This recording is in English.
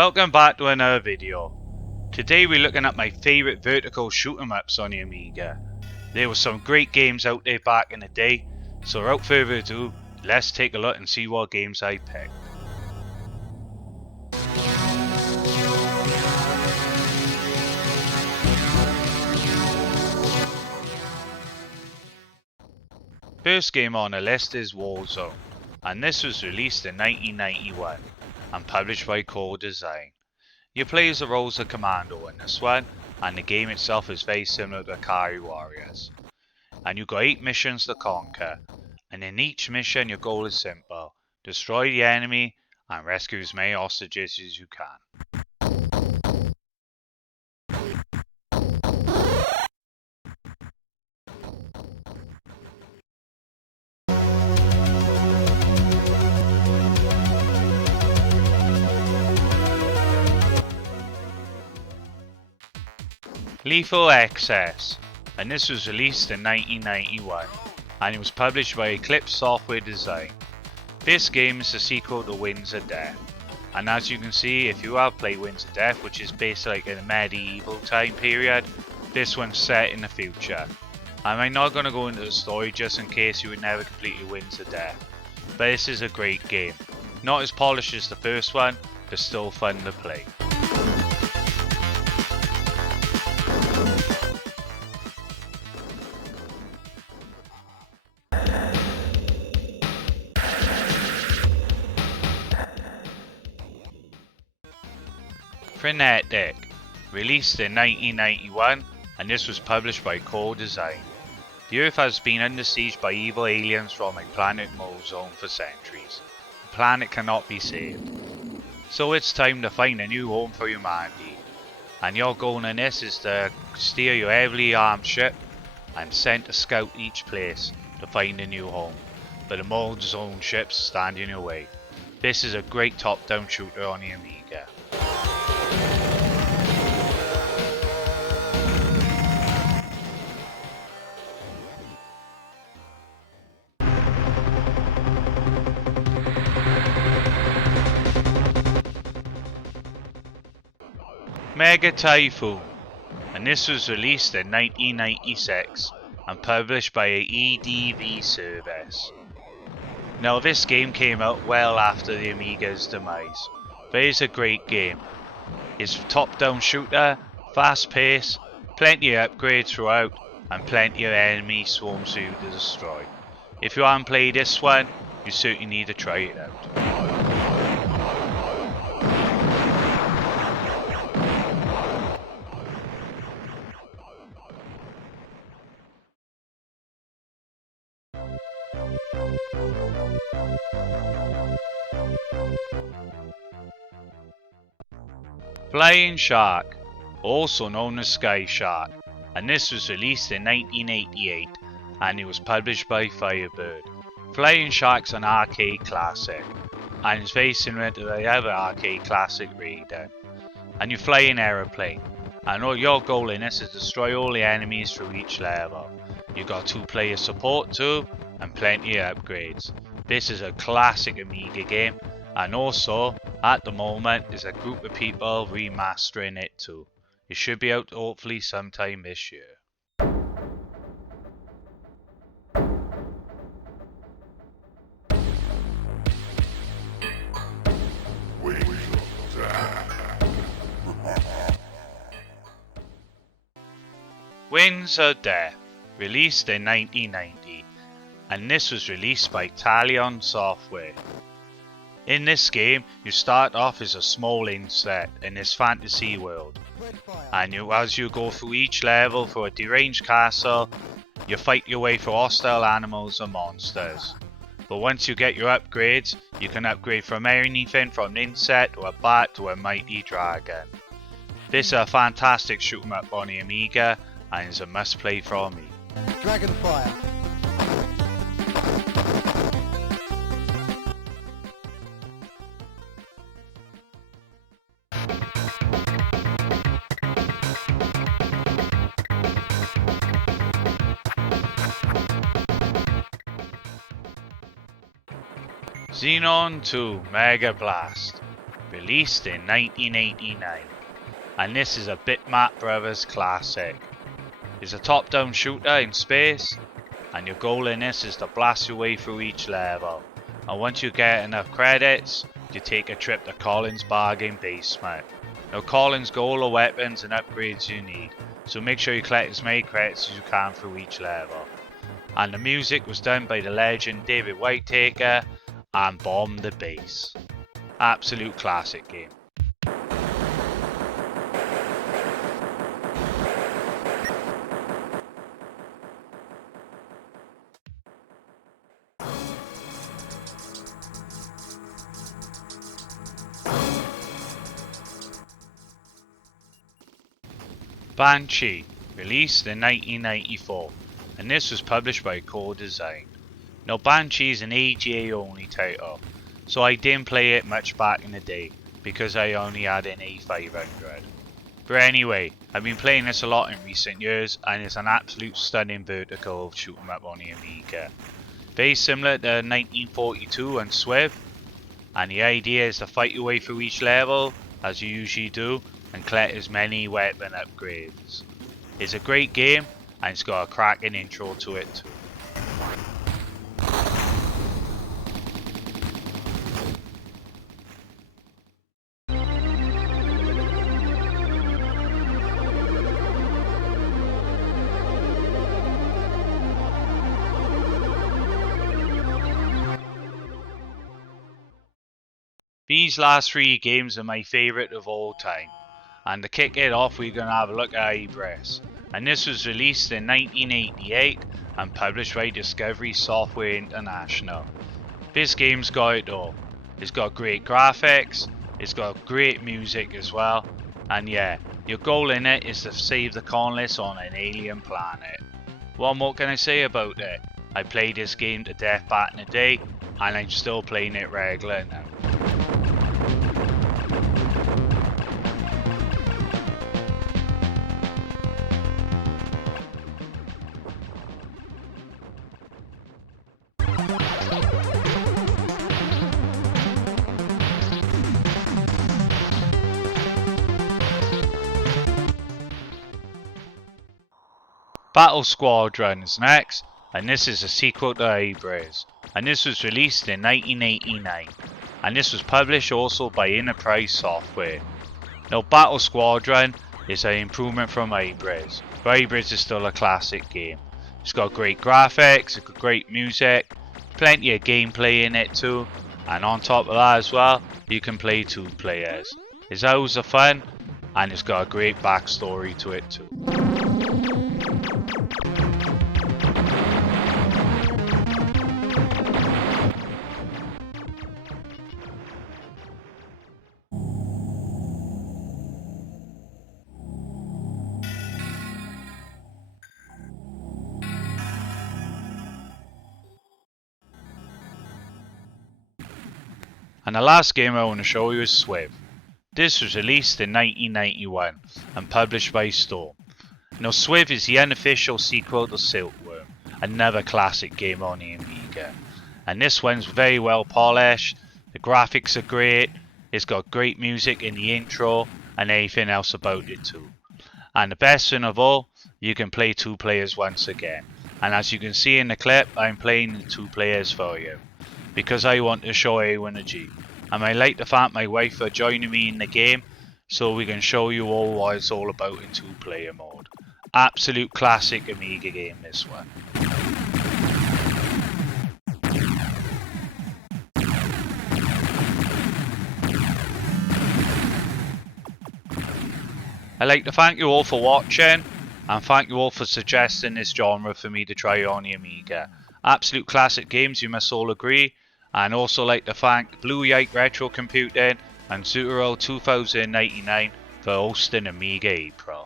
Welcome back to another video. Today we're looking at my favourite vertical shoot 'em ups on the Amiga. There were some great games out there back in the day, so without further ado, let's take a look and see what games I picked. First game on the list is Warzone, and this was released in 1991 and published by Core Design. You play as the roles of Commando in this one, and the game itself is very similar to Akari Warriors. And you've got 8 missions to conquer, and in each mission your goal is simple: destroy the enemy and rescue as many hostages as you can. Lethal Excess, and this was released in 1991 and it was published by Eclipse Software Design. This game is a sequel to Winds of Death, and as you can see, if you have played Winds of Death, which is basically like in a medieval time period, this one's set in the future. I'm not going to go into the story just in case you would never complete Winds of Death, but this is a great game. Not as polished as the first one, but still fun to play. Frenetic, released in 1991 and this was published by Core Design. The Earth has been under siege by evil aliens from a planet Warzone for centuries. The planet cannot be saved. So it's time to find a new home for humanity. And your goal in this is to steer your heavily armed ship and send to scout each place to find a new home. But the Warzone ships stand in your way. This is a great top-down shooter on the Amiga. Mega Typhoon, and this was released in 1996 and published by a EDV service. Now this game came out well after the Amiga's demise, but it's a great game. It's a top-down shooter, fast pace, plenty of upgrades throughout, and plenty of enemy swarms for you to destroy. If you haven't played this one, you certainly need to try it out. Flying Shark, also known as Skyshard, and this was released in 1988 and it was published by Firebird. Flying Shark's an arcade classic and it's very similar to the other arcade classic Raiden. And you fly an aeroplane, and your goal in this is to destroy all the enemies through each level. You got 2-player support too and plenty of upgrades. This is a classic Amiga game, and also at the moment there's a group of people remastering it too. It should be out hopefully sometime this year. Winds of Death, released in 1990, and this was released by Talion Software. In this game, you start off as a small insect in this fantasy world, and as you go through each level for a deranged castle, you fight your way through hostile animals and monsters. But once you get your upgrades, you can upgrade from anything from an insect to a bat to a mighty dragon. This is a fantastic shoot 'em up on the Amiga, and is a must play for me. Dragonfire. Xenon 2 Mega Blast, released in 1989, and this is a Bitmap Brothers classic. It's a top-down shooter in space, and your goal in this is to blast your way through each level, and once you get enough credits, you take a trip to Colin's bargain basement. Now Colin's got all the weapons and upgrades you need, so make sure you collect as many credits as you can through each level. And the music was done by the legend David Whittaker and Bomb the Bass. Absolute classic game. Banshee, released in 1994, and this was published by Core Design. Now Banshee is an AGA only title, so I didn't play it much back in the day because I only had an A500. But anyway, I've been playing this a lot in recent years, and it's an absolute stunning vertical of shoot 'em up on the Amiga. Very similar to 1942 and Swiv, and the idea is to fight your way through each level as you usually do and collect as many weapon upgrades. It's a great game and it's got a cracking intro to it too. These last three games are my favourite of all time, and to kick it off we're going to have a look at Egress, and this was released in 1988 and published by Discovery Software International. This game's got it all. It's got great graphics, it's got great music as well, and yeah, your goal in it is to save the colonists on an alien planet. What more can I say about it? I played this game to death back in the day, and I'm still playing it regular now. Battle Squadron is next, and this is a sequel to Egress, and this was released in 1989, and this was published also by Enterprise Software. Now Battle Squadron is an improvement from Egress, but Egress is still a classic game. It's got great graphics, it's got great music, plenty of gameplay in it too, and on top of that as well, you can play 2 players. It's always a fun, and it's got a great backstory to it too. And the last game I want to show you is Swiv. This was released in 1991 and published by Storm. Now Swiv is the unofficial sequel to Silkworm, another classic game on the Amiga. And this one's very well polished, the graphics are great, it's got great music in the intro and everything else about it too. And the best thing of all, you can play 2 players once again. And as you can see in the clip, I'm playing the 2 players for you, because I want to show everyone a G. And I'd like to thank my wife for joining me in the game, so we can show you all what it's all about in 2-player mode. Absolute classic Amiga game, this one. I'd like to thank you all for watching, and thank you all for suggesting this genre for me to try on the Amiga. Absolute classic games, you must all agree. And also like to thank Blue Yike Retro Computing and Zutero 2099 for hosting Amiga 8 Pro.